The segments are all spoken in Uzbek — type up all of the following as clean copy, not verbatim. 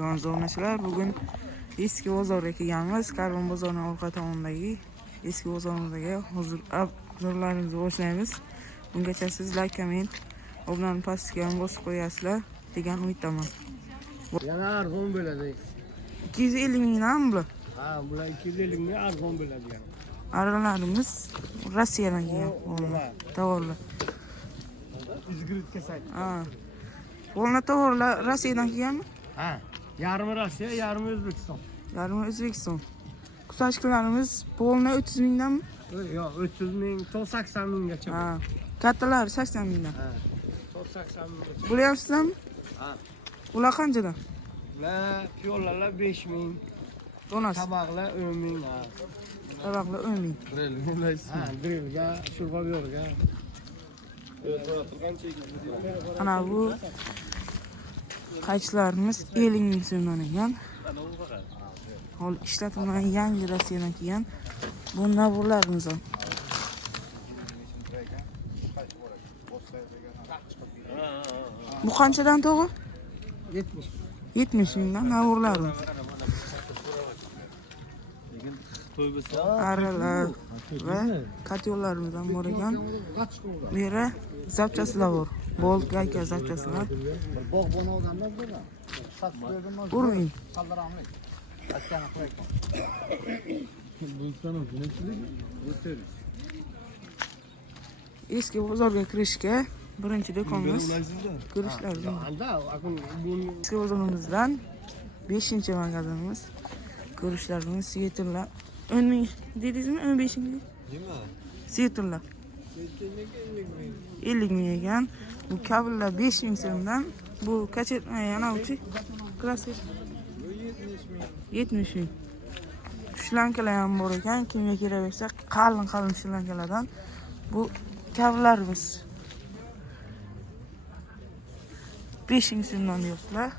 Aziz onachilar, bugun eski bozorga kelganmiz. Karvon bozorining orqa tomonidagi eski bozorimizga huzurlaringizni boshlaymiz. Bungacha siz like, komment, obunani pastga bosib qo'yasizlar degan umiddaman. Yana arzon bo'ladi. 250 mingdan bular. Ha, bular 250 ming arzon bo'ladi yani. Aralarimiz Rossiyadan kelgan. To'g'ri. Izgirtga sayt. Ha. Bo'lna to'g'ri Rossiyadan kelganmi? Ha, yarmi Rossiya, yarmi O'zbekiston. Yarmi O'zbekiston. Kusachkilarimiz polna 30 mingdanmi? Yo'q, 30 ming, 80 minggacha. Ha. Kattalar 80 mingdan. Ha. 80 minggacha. Bilyapsizlarmi? Ha. Ular qanchadan? Ular piyolalar 5 ming. Donasi. Tabaqlar 10 ming. Ha. Tabaqlar 10 ming. Ha, drillga, shurg'oyorga. Ana bu qaychilarimiz 50 ming so'mdan ekan. Hol ishlatilgan yangi Rossiyadan kelgan. Bu naburlarimiz ham. Bu qanchadan to'g'ri? 70. 70 mingdan naburlarimiz. Aralar va katyollarimiz ham bor ekan. Bu yerda zapchasilar bor. Bolt, gayka zapchasilar. Bog'bon odamlar bo'ladi. Urming. Eski bozorga kirishga birinchi do'konimiz kirishlar. Eski bozorimizdan 5-magazinimiz. Ko'rishlarimiz Siyetilla. 10 ming dedingizmi? 15 ming? Nima? Siyetilla. 50 ming ekan. Bu kabellar 5 ming so'mdan. Bu kachetma yana uchi klassik 70 ming. Shlankalar ham bor ekan. Kimga kerak bo'lsa, qalin shlankalardan. Bu kabellarimiz 5 ming so'mdan yo'qlar.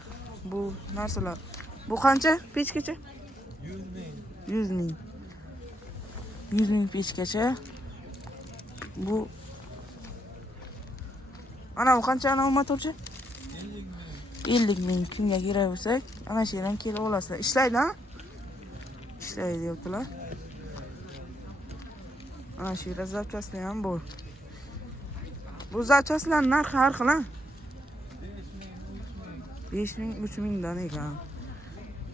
Bu narsalar. Bu qancha pechgacha? 100 ming. 100 ming. 100 ming pechgacha. Bu ana bu qancha ana motorchi? 50 ming. Kimga kerak bo'lsa, ana shu yerdan kelib olasizlar. Ishlaydi-a? Ishlaydi deyaptilar. Ana shu yerda zapchasilar ham bor. Bu zapchasilar narxi har xil-a? 5 ming, 3 mingdan ekan.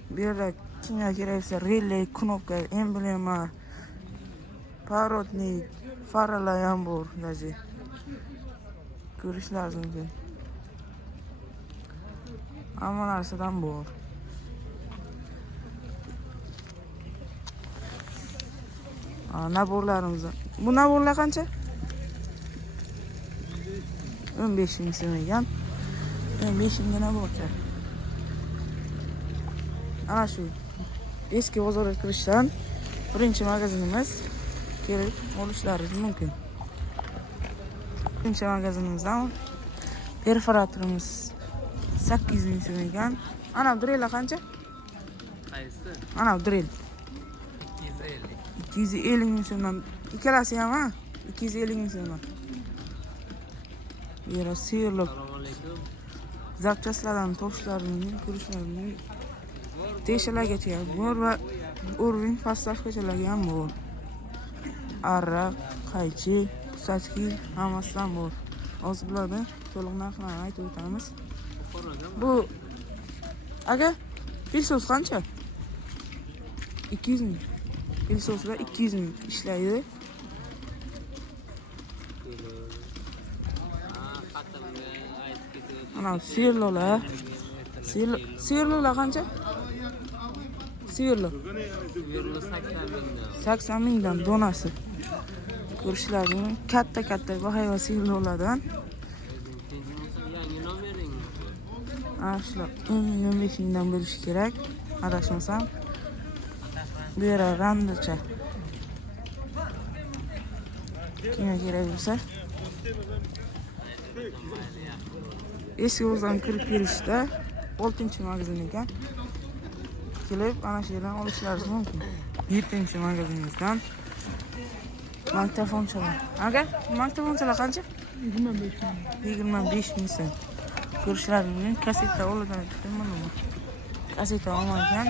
Bu yerda kimga kerak bo'lsa, relay, knopka, emblema, parodnik, faralar ham bor, gaji. Ko'rishlaringiz mumkin. Hamma narsadan bor. Naborlarimiz. Bu naborlar qancha? 15 ming so'm ekan. 15 mingga naborcha. Ana shu eski bozorga kirishdan birinchi magazinimiz kelib olishlaringiz mumkin. Birinchi magazinimizdan perforatorimiz 8 ming so'm ekan. Ana drilllar qancha? Qaysi? Ana drill 250. 250 ming so'mdan. Ikkalasi ham, ha? 250 ming so'mdan. Yera siyirliq. Assalomu alaykum. Zapchaslardan toshlarini ko'rishlarini teshalargacha bor va uroving pastlargachalarga ham bor. Arra, qaychi, kusachki hammasidan bor. Hozir bularni to'liq narxlarini aytib o'tamiz. Bu aga pilsos qancha? 200 ming. Pilsoslar 200 ming ishlaydi. Ana sirlolar. Sirlolar qancha? Sirlo 80 mingdan donasi. Ko'rishlaringiz katta bahayva sirlolardan. Ana shular 15 mingdan bo'lishi kerak. Adashmasam. Bu yerda randacha. Kimga kerak bo'lsa, eski bozorga kirib kelishda 6-magazin ekan. Kelib ana shu yerdan olishlaringiz mumkin. 7-magazinimizdan maktafonchalar. Aga, maktafonchalar qancha? 25 ming so'm. Ko'rishlaringiz mumkin. Kasseta oladan chiqaman. Kaseta olmagan,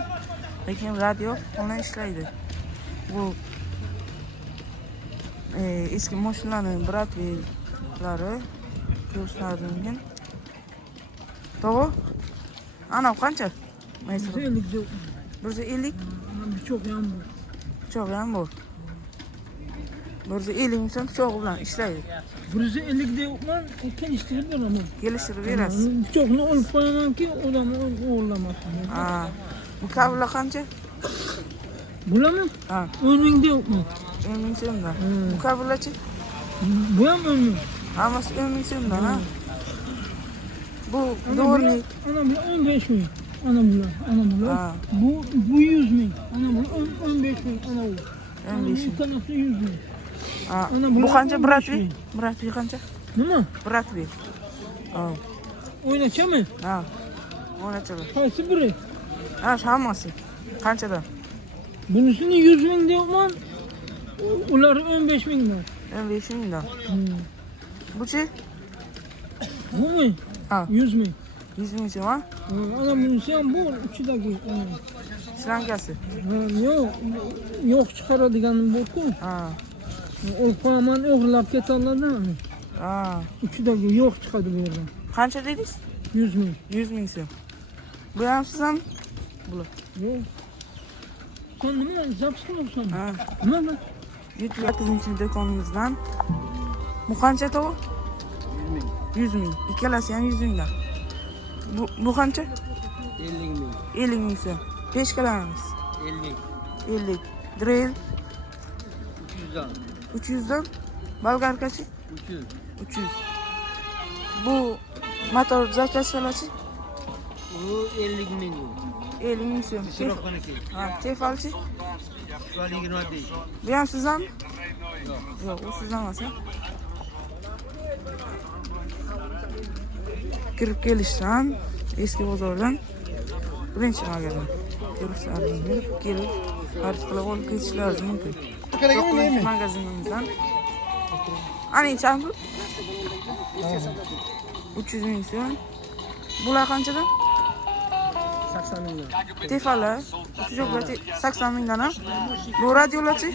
lekin radio onlayn ishlaydi. Bu eski mashinalarning Bratwellari ko'rishlari mumkin. To'g'ri? Ana qancha? Maysa 150 diyor. 150 Çok yan bu. pichog'i ham bor. 150 ming so'm pichog'i bilan ishlaydi. 150 diyor lan. Keliştirip beraman. Kelishtirib berasiz. Pichoqni olib qo'yamanki, odam o'g'irlamoqchi. Ha. Bu kabellar qancha? Bularmi? Ha, 10 ming deyapman. 10 ming so'mdan. Bu kabellarchi? Bu ham 10 ming. Hammasi 10 ming so'mdan, ha. Bu do'rnik. Ana bular 15 ming. Ana bular. Ha. Bu 100 ming. Ana bular 15 ming. Ana bu. 15 ming. Tanasi 100 ming. Ha. Ana Bu bular qancha 15 Bratwell? ming. Bratwell qancha? Nima? Bratwell. Ha. O'ynachami? Ha. O'ynachalar. Qaysi biri? Ha, hammasi. Qanchadan? Bunisini 100 ming deyapman. Ular 15 mingdan. 15 mingdan. Buchi? Bumi? Ha. 100 ming. 100 ming so'm, ha? Ana bunisi ham bu ichidagi. Shlankasi. Yo'q chiqaradiganim bor-ku. Ha. Olib qo'yaman, o'g'irlab ketoladi. Ha. Ichidagi yo'q chiqadi bu yerdan. Qancha dedingiz? 100 ming. 100 ming so'm. Bu ham siz ham? Bular. Yo'q. Sen nima zaps qilyapsan? Ha. Nima bu? 7-chi do'konimizdan. Bu qancha to'g'ri? 100 ming. Ikkalasi ham 100 mingdan. Bu qancha? 50 ming. 50 ming so'm. Peshkalarimiz 50. 50. Drill 300'dan. 300 dan. Bolgarkachi 300. 300. Bu motor zakazlachi Bu 50 ming. 50 ming so'm. Şuraqaniki. Ha, tefalchi. Şu an 25. Bu ham sizdan? Yo'q, u sizdan emas. Kirib kelishdan eski bozordan birinchi magazin. Ko'rishlaringiz kelib xarid qilib olib ketishlaringiz mumkin. To'rtinchi magazinimizdan. Ana chanqu? 300 ming so'm. Bular qanchadan? 80 mingdan. Tefalar, uchoqlar 80 mingdan ham. Bu radiolarchi?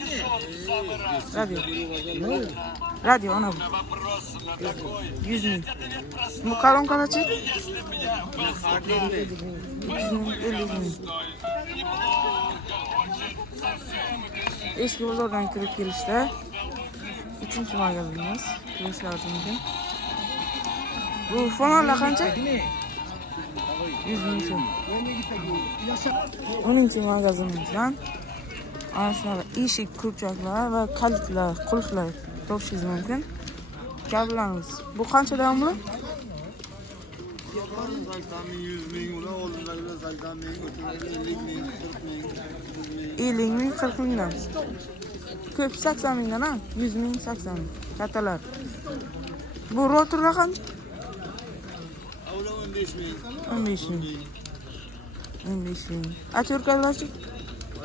Radio ana bu. 100 ming. Bu kolonkalarchi? 300 ming, 50 ming. Eski bozordan kirib kelishda 3-chi magazinimiz. Ko'rishlaringiz mumkin. Bu fonarlar qancha? 100 ming so'm. 10-chi magazinimizdan ana shunaqa eshik ko'rchaklar va kalitlar, qulflar topishingiz mumkin. Kabellarimiz. Bu qanchadan bular? 100 ming, ular oldindagilar 80 ming, 50 ming, 40 ming, 50 ming, 40 mingdan. Ko'p 80 mingdan, ha? 100 ming, 80 ming. Kattalar. Bu rotorlar qancha? ular 15 ming. 15 ming. 15 ming. Atyorkalarchi?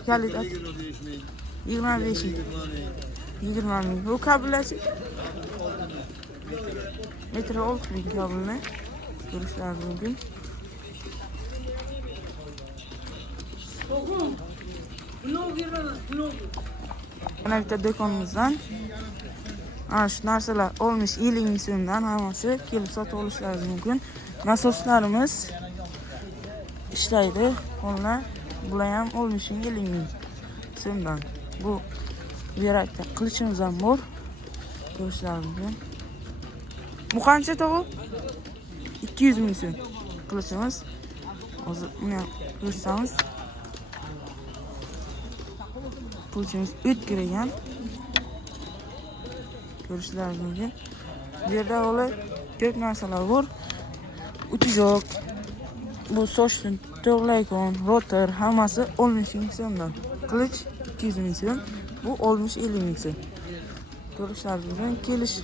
Kalit 25 ming. 25 ming. 20 ming. Bu kabellarchi? Metr 6 ming kabelni ko'rishlaringiz mumkin. Mana bitta do'konimizdan ana shu narsalar olmish 50 ming so'mdan hammasi kelib sotib olishlaringiz mumkin. Nasoslarimiz ishlaydi. Onlar bular ham olmish 50 ming so'mdan. Bu verakda qilichimiz ham bor. Ko'rishlaringiz mumkin. Bu qancha to'g'ri? 200 ming so'm qilichimiz. Hozir uni ham ko'rsatamiz. Qilichimiz o'tkirgan. Ko'rishlaringiz mumkin. Bu yerda hali ko'p narsalar bor. Uchoq, bu sochni to'g'laydigan rotor hammasi 10 ming so'mdan. Qilich 200 ming so'm. Bu 50 ming so'm. Ko'rishlaringiz mumkin. Kelish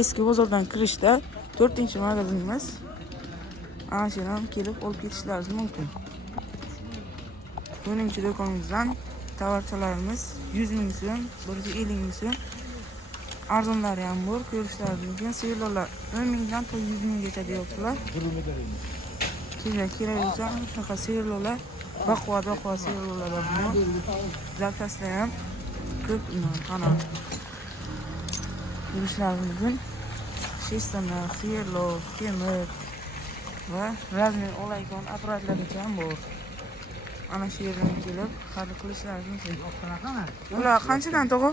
eski bozordan kirishda 4-chi magazinimiz. Ana shu ham kelib olib ketishlaringiz mumkin. 10-chi do'konimizdan tovarchalarimiz 100 ming so'm, 150 ming so'm. Arzonlari ham bor, ko'rishlaringiz mumkin. Sevirlar 10 mingdan to 100 minggacha deyaptilar. Sizga kerak bo'lsa, shunaqa serlolar, baquvvat serlolar bor. Zakasda ham ko'p qanot. Yurishlaringiz uchun shestana, serlo, temir va razmer olaygan apparatlargacha ham bor. Ana shu yerdan kelib xarid qilishlaringiz mumkin. Ular qanchadan tog'a?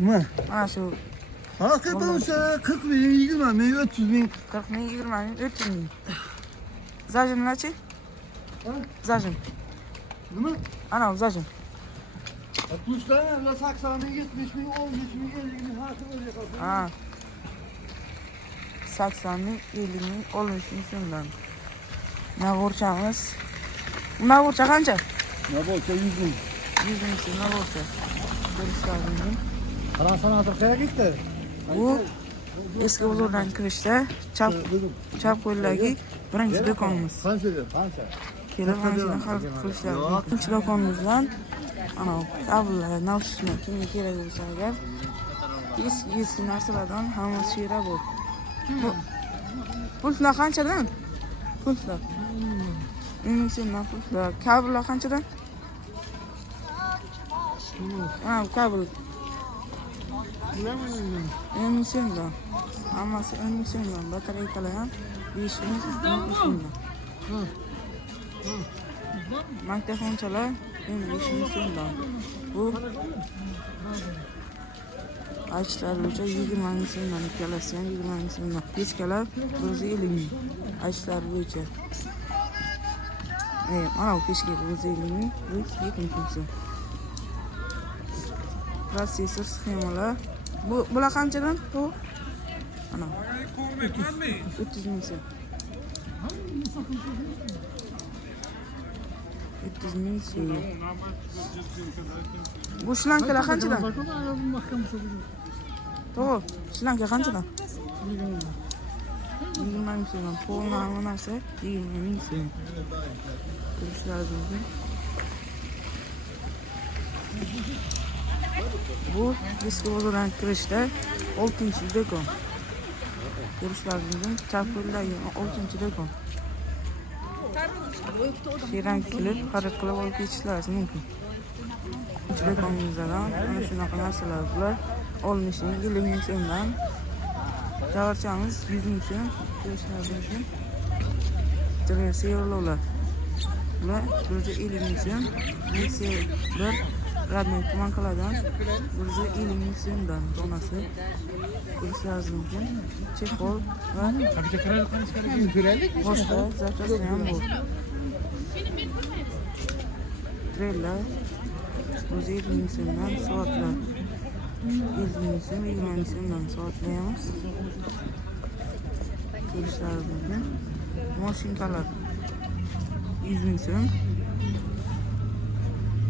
Nima? Ana shu Haqiqatan o'sha 40 ming, 20 ming, 30 ming. 40 ming, 20 ming, 30 ming. Zajinlarchi? Zajin. Nima? Ana zajin. Pulshlar 80 ming, 70 ming, 15 ming, 50 ming har xil o'ziga qolsin. Ha. 80 ming, 50 ming, 60 ming so'mdan. Nag'urchamiz. Nag'urcha qancha? Nabotcha 100 ming. 100 ming so'm nag'urcha. Ko'rishlaringiz. Transformator keraklikda. Bu eski bozordan kirishda chap qo'ldagi birinchi do'konimiz. Qanchaga? Qancha? Kelib mana shuni xarid qilishlar. Ikkinchi do'konimizdan ana kabellar, naushniklar kimga kerak bo'lsa agar eski narsalardan hammasi shu yerda bor. Pultlar qanchadan? Pultlar. Endi pultlar. Kabellar qanchadan? Ha, kabel. Endi sendan. Hammasi endi sendan. Batareykalar ham 5 ming so'mdan. Maktafonchalar endi 5 ming so'mdan. Bu aychlar bo'yicha 20 ming so'mdan, ikkalasi ham 20 ming so'mdan. Pechkalar 150 ming. Aychlar bo'yicha. Mana bu pechka 150 ming, bu 70 ming so'm. Prosesor sxemalar. Bular qanchadan? Bu ana 300 ming so'm. 300 ming so'm. Bu shlankalar qanchadan? To'g'ri, shlanka qanchadan? 20 ming so'm. Polna narsa 20 ming so'm. Ko'rishlaringiz mumkin. Bu eski bozordan kirishda 6-do'kon. Ko'rishlaringiz mumkin. Chap qo'ldagi 6-do'kon. Yerdan kelib xarid qilib olib ketishlaringiz mumkin. Do'konimizdan mana shunaqa narsalar bular 60 ming, 50 ming so'mdan. Javarchamiz 100 ming so'm. Ko'rishlaringiz mumkin. Serlolar. Bular 150 ming so'm. Nexia 1 Radnoy tumankalardan 150 ming so'mdan donasi. Ko'rishlaringiz mumkin. Chexol va boshqa zapchastlar ham bor. Trellar 150 ming so'mdan, soatlar 50 ming so'm, 20 ming so'mdan soatlaymiz. Ko'rishlaringiz mumkin. Moshinkalar 100 ming so'm.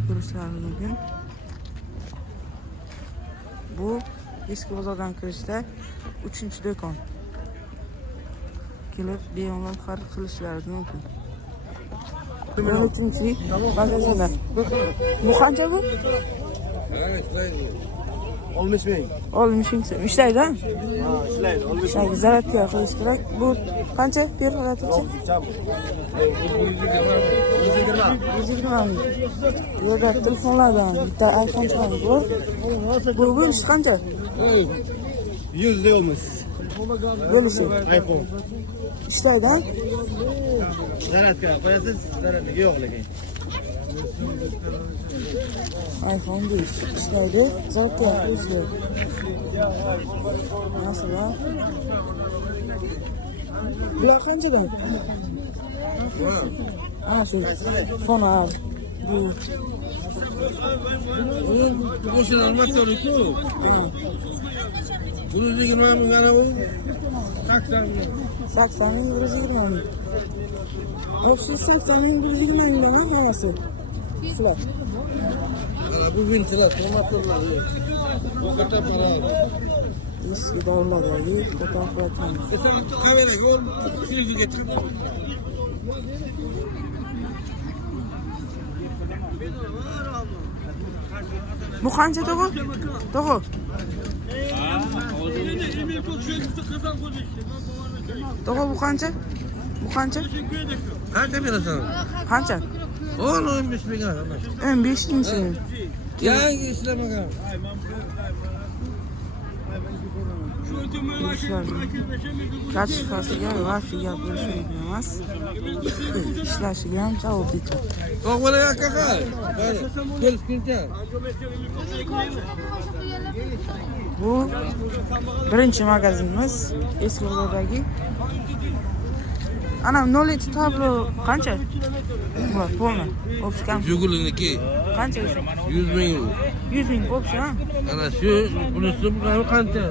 Ko'rishlaringiz mumkin. Bu eski bozordan kirishda 3-do'kon. Kelib bemalol xarid qilishlaringiz mumkin. 13-chi magazinda. Bu qancha bu? 60 ming. 60 ming so'm. Ishlaydi, ha? Ha, ishlaydi. 60 ming. Zaratga qilish kerak. Bu qancha? Perforatorchi? 120 ming. Yo'da telefonlardan bitta iPhone chiqadi bor. Bu bo'lishi qancha? 100 deymiz. Bo'lishi. iPhone. Ishlaydi, ha? Zaratga qo'yasiz, zaratga yo'q lekin. iPhone 5 ishlaydi. Zaratga qo'yishdi. Masalan, bular qanchadan? Ana shu fonar. Bu Qo'shin almatdor-ku. Buni 20 ming yana u 80 ming. 80 ming, 120 ming. O'sha 80 ming, 120 ming hammasi. Shular. Bu vintilar, almatdorlar. O'qata para. Eski dorilardagi fotoapparatlar. Kamera yo'l, filmga getirib. Bu qancha to'g'ri? To'g'ri. To'g'ri bu qancha? Bu qancha? Qancha berasan? Qancha? 15 ming lira. 15 ming so'm. Yangi ishlamagan. Kachifasiga va figa bo'lish mumkin emas. Ishlashiga ham javob beradi. Qo'q bola yaqqa. Mana, kelishguncha. Bu birinchi magazinimiz eski bozordagi. Ana 07 tablo qancha? Bu polni. Optikam. Yuguliniki Qancha? 100 ming. 100 ming opsi, ha? Ana shu bunisi qancha?